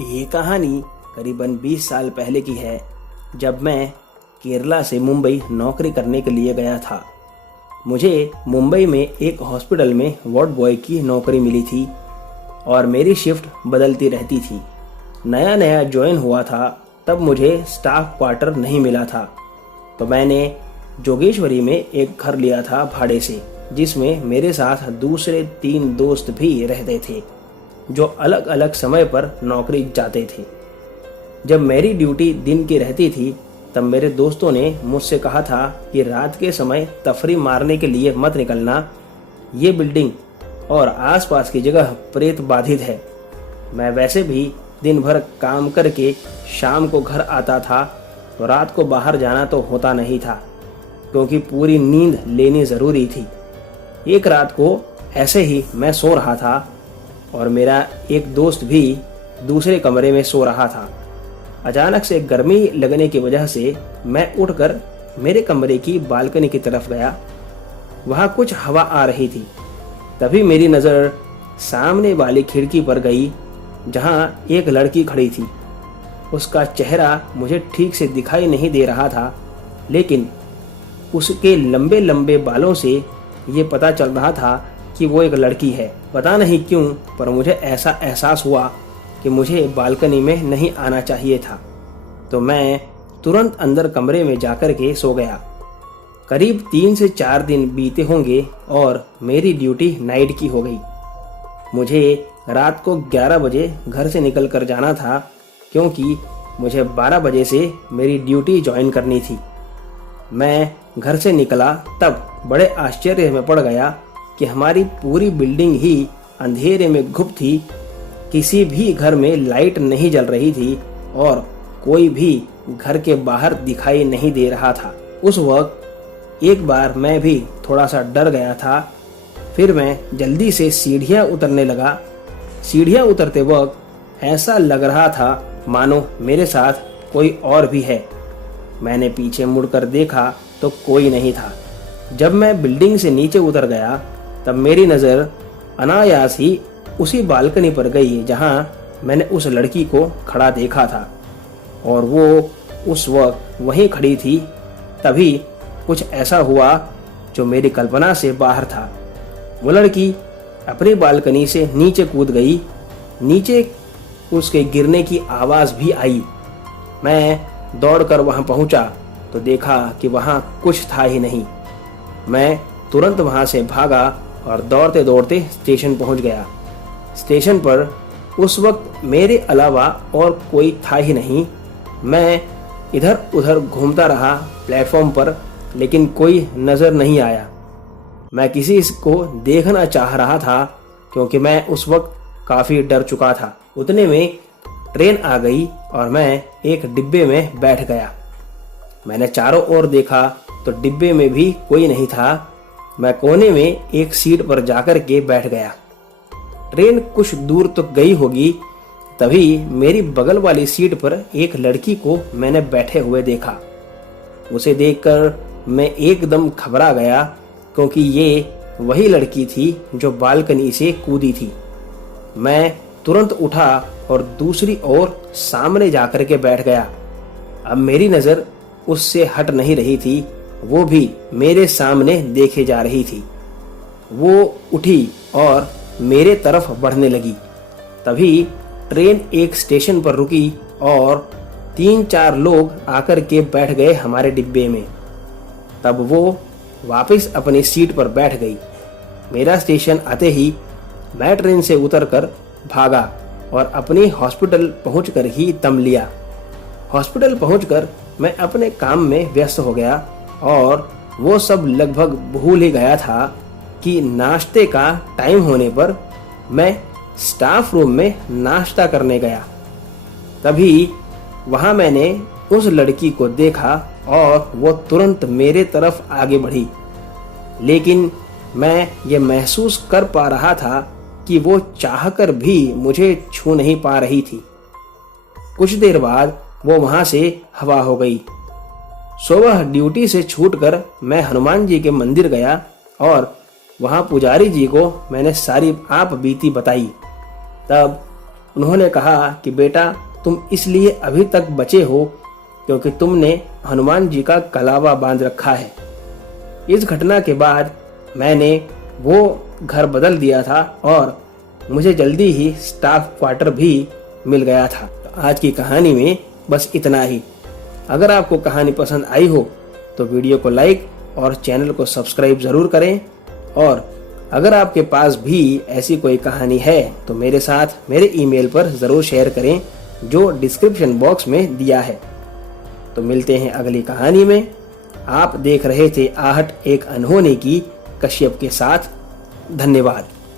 ये कहानी करीबन 20 साल पहले की है, जब मैं केरला से मुंबई नौकरी करने के लिए गया था। मुझे मुंबई में एक हॉस्पिटल में वार्ड बॉय की नौकरी मिली थी और मेरी शिफ्ट बदलती रहती थी। नया नया ज्वाइन हुआ था, तब मुझे स्टाफ क्वार्टर नहीं मिला था, तो मैंने जोगेश्वरी में एक घर लिया था भाड़े से, जिसमें मेरे साथ दूसरे 3 दोस्त भी रहते थे, जो अलग अलग समय पर नौकरी जाते थे। जब मेरी ड्यूटी दिन की रहती थी, तब मेरे दोस्तों ने मुझसे कहा था कि रात के समय तफरी मारने के लिए मत निकलना, ये बिल्डिंग और आसपास की जगह प्रेत बाधित है। मैं वैसे भी दिन भर काम करके शाम को घर आता था, तो रात को बाहर जाना तो होता नहीं था, क्योंकि पूरी नींद लेनी ज़रूरी थी। एक रात को ऐसे ही मैं सो रहा था और मेरा एक दोस्त भी दूसरे कमरे में सो रहा था। अचानक से गर्मी लगने की वजह से मैं उठकर मेरे कमरे की बालकनी की तरफ गया। वहाँ कुछ हवा आ रही थी। तभी मेरी नज़र सामने वाली खिड़की पर गई, जहाँ एक लड़की खड़ी थी। उसका चेहरा मुझे ठीक से दिखाई नहीं दे रहा था, लेकिन उसके लंबे लंबे बालों से ये पता चल रहा था कि वो एक लड़की है। पता नहीं क्यों, पर मुझे ऐसा एहसास हुआ कि मुझे बालकनी में नहीं आना चाहिए था, तो मैं तुरंत अंदर कमरे में जाकर के सो गया। करीब 3 से 4 दिन बीते होंगे और मेरी ड्यूटी नाइट की हो गई। मुझे रात को 11 बजे घर से निकल कर जाना था, क्योंकि मुझे 12 बजे से मेरी ड्यूटी ज्वाइन करनी थी। मैं घर से निकला तब बड़े आश्चर्य में पड़ गया कि हमारी पूरी बिल्डिंग ही अंधेरे में गुप्त थी। किसी भी घर में लाइट नहीं जल रही थी और कोई भी घर के बाहर दिखाई नहीं दे रहा था। उस वक्त एक बार मैं भी थोड़ा सा डर गया था। फिर मैं जल्दी से सीढ़ियाँ उतरने लगा। सीढ़ियाँ उतरते वक्त ऐसा लग रहा था मानो मेरे साथ कोई और भी है। मैंने पीछे मुड़कर देखा तो कोई नहीं था। जब मैं बिल्डिंग से नीचे उतर गया, तब मेरी नज़र अनायास ही उसी बालकनी पर गई जहां मैंने उस लड़की को खड़ा देखा था, और वो उस वक्त वहीं खड़ी थी। तभी कुछ ऐसा हुआ जो मेरी कल्पना से बाहर था। वो लड़की अपनी बालकनी से नीचे कूद गई। नीचे उसके गिरने की आवाज़ भी आई। मैं दौड़कर वहां पहुंचा तो देखा कि वहां कुछ था ही नहीं। मैं तुरंत वहां से भागा और दौड़ते दौड़ते स्टेशन पहुंच गया। स्टेशन पर उस वक्त मेरे अलावा और कोई था ही नहीं। मैं इधर उधर घूमता रहा प्लेटफॉर्म पर, लेकिन कोई नज़र नहीं आया। मैं किसी को देखना चाह रहा था, क्योंकि मैं उस वक्त काफ़ी डर चुका था। उतने में ट्रेन आ गई और मैं एक डिब्बे में बैठ गया। मैंने चारों ओर देखा तो डिब्बे में भी कोई नहीं था। मैं कोने में एक सीट पर जाकर के बैठ गया। ट्रेन कुछ दूर तो गई होगी, तभी मेरी बगल वाली सीट पर एक लड़की को मैंने बैठे हुए देखा। उसे देखकर मैं एकदम घबरा गया, क्योंकि ये वही लड़की थी जो बालकनी से कूदी थी। मैं तुरंत उठा और दूसरी ओर सामने जाकर के बैठ गया। अब मेरी नज़र उससे हट नहीं रही थी, वो भी मेरे सामने देखे जा रही थी। वो उठी और मेरे तरफ बढ़ने लगी। तभी ट्रेन एक स्टेशन पर रुकी और 3-4 लोग आकर के बैठ गए हमारे डिब्बे में। तब वो वापस अपनी सीट पर बैठ गई। मेरा स्टेशन आते ही मैं ट्रेन से उतरकर भागा और अपनी हॉस्पिटल पहुंचकर ही दम लिया। हॉस्पिटल पहुंचकर मैं अपने काम में व्यस्त हो गया और वो सब लगभग भूल ही गया था कि नाश्ते का टाइम होने पर मैं स्टाफ रूम में नाश्ता करने गया। तभी वहाँ मैंने उस लड़की को देखा और वो तुरंत मेरे तरफ आगे बढ़ी, लेकिन मैं ये महसूस कर पा रहा था कि वो चाहकर भी मुझे छू नहीं पा रही थी। कुछ देर बाद वो वहाँ से हवा हो गई। सुबह ड्यूटी से छूटकर मैं हनुमान जी के मंदिर गया और वहाँ पुजारी जी को मैंने सारी आप बीती बताई। तब उन्होंने कहा कि बेटा, तुम इसलिए अभी तक बचे हो क्योंकि तुमने हनुमान जी का कलावा बांध रखा है। इस घटना के बाद मैंने वो घर बदल दिया था और मुझे जल्दी ही स्टाफ क्वार्टर भी मिल गया था। तो आज की कहानी में बस इतना ही। अगर आपको कहानी पसंद आई हो तो वीडियो को लाइक और चैनल को सब्सक्राइब ज़रूर करें। और अगर आपके पास भी ऐसी कोई कहानी है तो मेरे साथ मेरे ईमेल पर ज़रूर शेयर करें, जो डिस्क्रिप्शन बॉक्स में दिया है। तो मिलते हैं अगली कहानी में। आप देख रहे थे आहट एक अनहोनी की कश्यप के साथ। धन्यवाद।